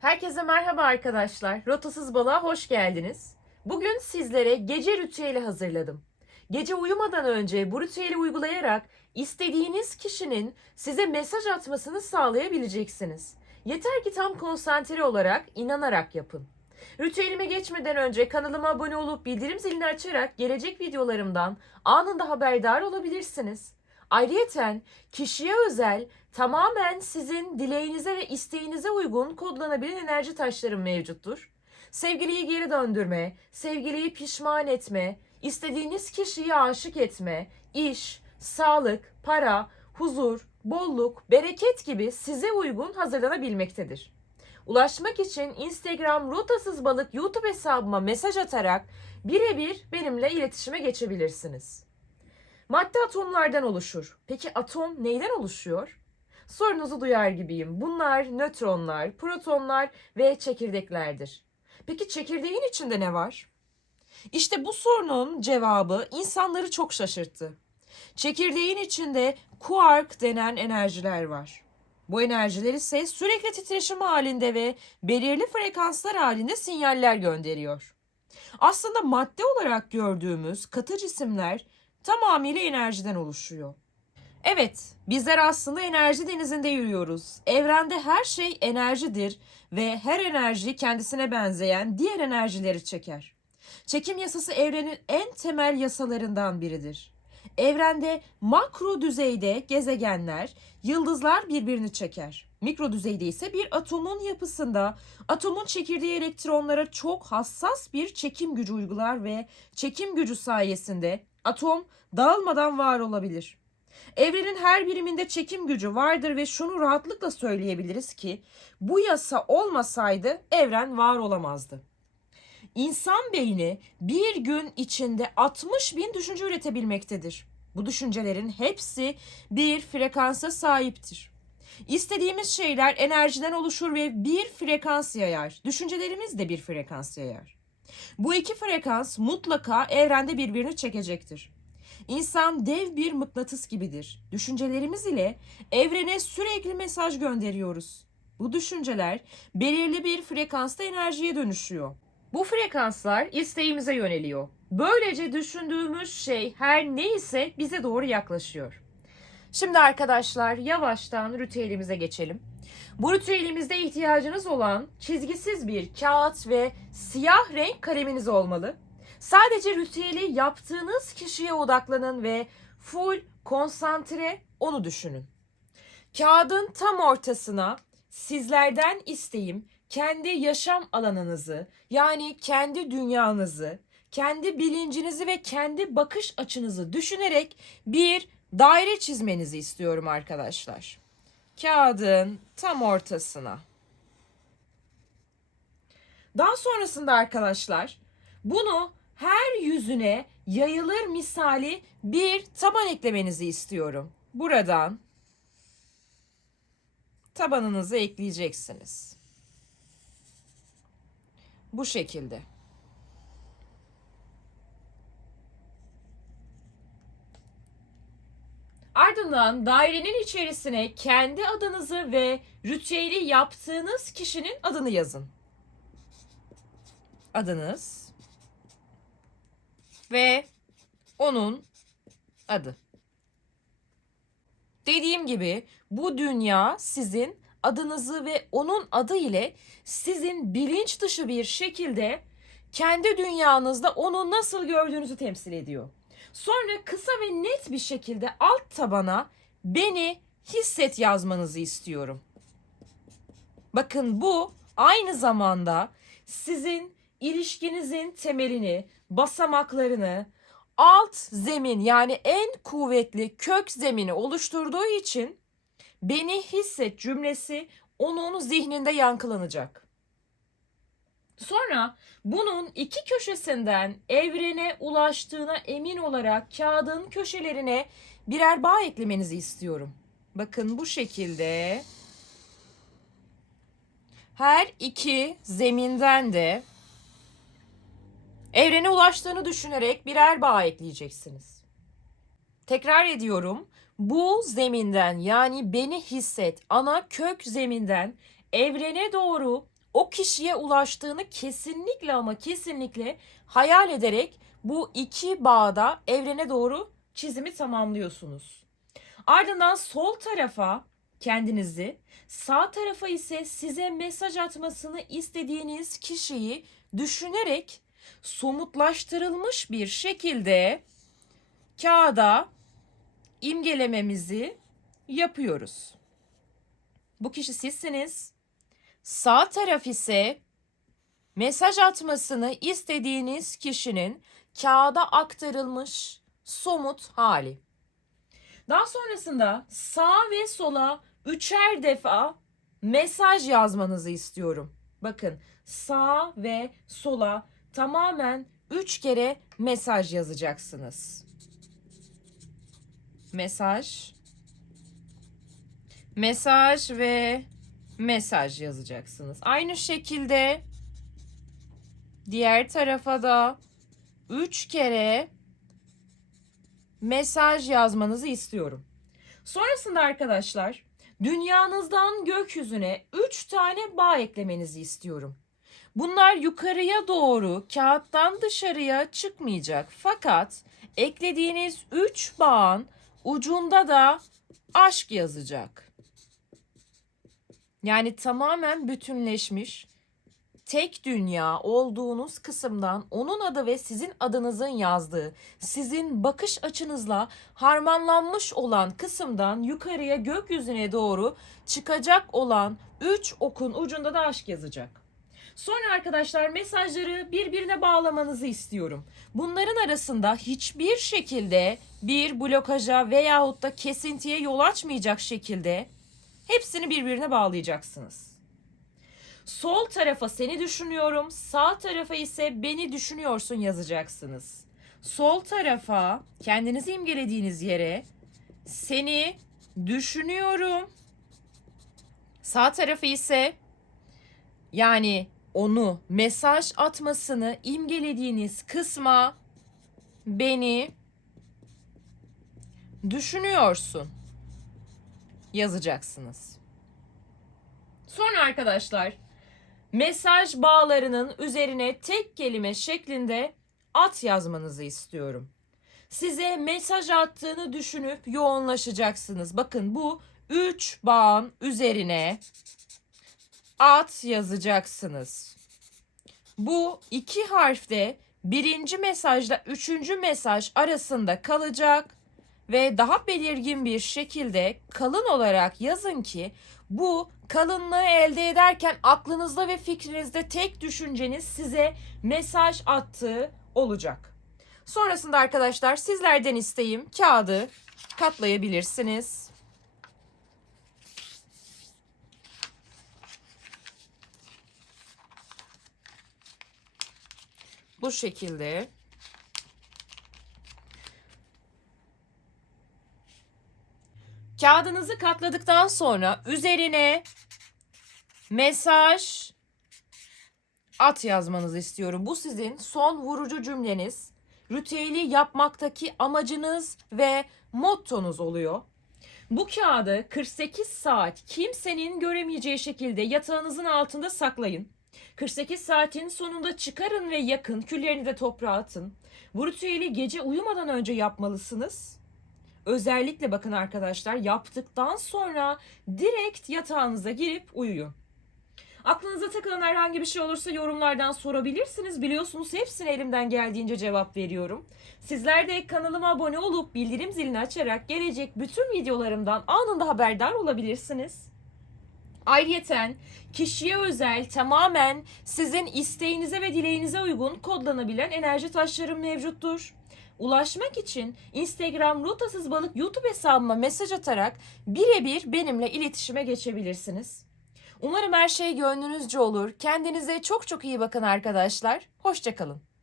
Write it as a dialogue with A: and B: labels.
A: Herkese merhaba arkadaşlar. Rotasız balığa hoş geldiniz. Bugün sizlere gece ritüeli hazırladım. Gece uyumadan önce bu ritüeli uygulayarak istediğiniz kişinin size mesaj atmasını sağlayabileceksiniz. Yeter ki tam konsantre olarak, inanarak yapın. Ritüelime geçmeden önce kanalıma abone olup bildirim zilini açarak gelecek videolarımdan anında haberdar olabilirsiniz. Ayrıyeten kişiye özel tamamen sizin dileğinize ve isteğinize uygun kodlanabilen enerji taşlarım mevcuttur. Sevgiliyi geri döndürme, sevgiliyi pişman etme, istediğiniz kişiyi aşık etme, iş, sağlık, para, huzur, bolluk, bereket gibi size uygun hazırlanabilmektedir. Ulaşmak için Instagram Rotasız Balık YouTube hesabıma mesaj atarak birebir benimle iletişime geçebilirsiniz. Madde atomlardan oluşur. Peki atom neyden oluşuyor? Sorunuzu duyar gibiyim. Bunlar nötronlar, protonlar ve çekirdeklerdir. Peki çekirdeğin içinde ne var? İşte bu sorunun cevabı insanları çok şaşırttı. Çekirdeğin içinde kuark denen enerjiler var. Bu enerjiler ise sürekli titreşim halinde ve belirli frekanslar halinde sinyaller gönderiyor. Aslında madde olarak gördüğümüz katı cisimler tamamıyla enerjiden oluşuyor. Evet, bizler aslında enerji denizinde yürüyoruz. Evrende her şey enerjidir ve her enerji kendisine benzeyen diğer enerjileri çeker. Çekim yasası evrenin en temel yasalarından biridir. Evrende makro düzeyde gezegenler, yıldızlar birbirini çeker. Mikro düzeyde ise bir atomun yapısında atomun çekirdeği elektronlara çok hassas bir çekim gücü uygular ve çekim gücü sayesinde atom dağılmadan var olabilir. Evrenin her biriminde çekim gücü vardır ve şunu rahatlıkla söyleyebiliriz ki bu yasa olmasaydı evren var olamazdı. İnsan beyni bir gün içinde 60 bin düşünce üretebilmektedir. Bu düşüncelerin hepsi bir frekansa sahiptir. İstediğimiz şeyler enerjiden oluşur ve bir frekans yayar. Düşüncelerimiz de bir frekans yayar. Bu iki frekans mutlaka evrende birbirini çekecektir. İnsan dev bir mıknatıs gibidir. Düşüncelerimiz ile evrene sürekli mesaj gönderiyoruz. Bu düşünceler belirli bir frekansta enerjiye dönüşüyor. Bu frekanslar isteğimize yöneliyor. Böylece düşündüğümüz şey her neyse bize doğru yaklaşıyor. Şimdi arkadaşlar yavaştan ritüelimize geçelim. Bu ritüelimizde ihtiyacınız olan çizgisiz bir kağıt ve siyah renk kaleminiz olmalı. Sadece ritüeli yaptığınız kişiye odaklanın ve full konsantre onu düşünün. Kağıdın tam ortasına sizlerden isteğim kendi yaşam alanınızı yani kendi dünyanızı, kendi bilincinizi ve kendi bakış açınızı düşünerek bir daire çizmenizi istiyorum arkadaşlar. Kağıdın tam ortasına. Daha sonrasında arkadaşlar bunu her yüzüne yayılır misali bir taban eklemenizi istiyorum. Buradan tabanınızı ekleyeceksiniz. Bu şekilde. Ardından dairenin içerisine kendi adınızı ve ritüeli yaptığınız kişinin adını yazın. Adınız ve onun adı. Dediğim gibi bu dünya sizin adınızı ve onun adı ile sizin bilinç dışı bir şekilde kendi dünyanızda onu nasıl gördüğünüzü temsil ediyor. Sonra kısa ve net bir şekilde alt tabana beni hisset yazmanızı istiyorum. Bakın bu aynı zamanda sizin ilişkinizin temelini, basamaklarını, alt zemin yani en kuvvetli kök zemini oluşturduğu için beni hisset cümlesi onun zihninde yankılanacak. Sonra bunun iki köşesinden evrene ulaştığına emin olarak kağıdın köşelerine birer bağ eklemenizi istiyorum. Bakın bu şekilde her iki zeminden de evrene ulaştığını düşünerek birer bağ ekleyeceksiniz. Tekrar ediyorum. Bu zeminden yani beni hisset ana kök zeminden evrene doğru o kişiye ulaştığını kesinlikle ama kesinlikle hayal ederek bu iki bağda evrene doğru çizimi tamamlıyorsunuz. Ardından sol tarafa kendinizi, sağ tarafa ise size mesaj atmasını istediğiniz kişiyi düşünerek somutlaştırılmış bir şekilde kağıda imgelememizi yapıyoruz. Bu kişi sizsiniz. Sağ taraf ise mesaj atmasını istediğiniz kişinin kağıda aktarılmış somut hali. Daha sonrasında sağ ve sola üçer defa mesaj yazmanızı istiyorum. Bakın sağ ve sola tamamen üç kere mesaj yazacaksınız. Mesaj, mesaj ve mesaj yazacaksınız. Aynı şekilde diğer tarafa da üç kere mesaj yazmanızı istiyorum. Sonrasında arkadaşlar dünyanızdan gökyüzüne 3 tane bağ eklemenizi istiyorum. Bunlar yukarıya doğru kağıttan dışarıya çıkmayacak. Fakat eklediğiniz 3 bağın ucunda da aşk yazacak. Yani tamamen bütünleşmiş tek dünya olduğunuz kısımdan onun adı ve sizin adınızın yazdığı, sizin bakış açınızla harmanlanmış olan kısımdan yukarıya gökyüzüne doğru çıkacak olan 3 okun ucunda da aşk yazacak. Sonra arkadaşlar mesajları birbirine bağlamanızı istiyorum. Bunların arasında hiçbir şekilde bir blokaja veyahut da kesintiye yol açmayacak şekilde hepsini birbirine bağlayacaksınız. Sol tarafa seni düşünüyorum, sağ tarafa ise beni düşünüyorsun yazacaksınız. Sol tarafa kendinizi imgelediğiniz yere seni düşünüyorum. Sağ tarafı ise yani onu mesaj atmasını imgelediğiniz kısma beni düşünüyorsun yazacaksınız. Sonra arkadaşlar mesaj bağlarının üzerine tek kelime şeklinde at yazmanızı istiyorum. Size mesaj attığını düşünüp yoğunlaşacaksınız. Bakın bu 3 bağın üzerine at yazacaksınız. Bu iki harfte birinci mesajla üçüncü mesaj arasında kalacak ve daha belirgin bir şekilde kalın olarak yazın ki bu kalınlığı elde ederken aklınızda ve fikrinizde tek düşünceniz size mesaj attığı olacak. Sonrasında arkadaşlar sizlerden isteğim kağıdı katlayabilirsiniz. Bu şekilde. Kağıdınızı katladıktan sonra üzerine mesaj at yazmanızı istiyorum. Bu sizin son vurucu cümleniz. Ritüeli yapmaktaki amacınız ve mottonuz oluyor. Bu kağıdı 48 saat kimsenin göremeyeceği şekilde yatağınızın altında saklayın. 48 saatin sonunda çıkarın ve yakın, küllerini de toprağa atın. Bu ritüeli gece uyumadan önce yapmalısınız. Özellikle bakın arkadaşlar yaptıktan sonra direkt yatağınıza girip uyuyun. Aklınıza takılan herhangi bir şey olursa yorumlardan sorabilirsiniz. Biliyorsunuz hepsine elimden geldiğince cevap veriyorum. Sizler de kanalıma abone olup bildirim zilini açarak gelecek bütün videolarımdan anında haberdar olabilirsiniz. Ayrıyeten kişiye özel tamamen sizin isteğinize ve dileğinize uygun kodlanabilen enerji taşlarım mevcuttur. Ulaşmak için Instagram Rotasız Balık YouTube hesabıma mesaj atarak birebir benimle iletişime geçebilirsiniz. Umarım her şey gönlünüzce olur. Kendinize çok çok iyi bakın arkadaşlar. Hoşçakalın.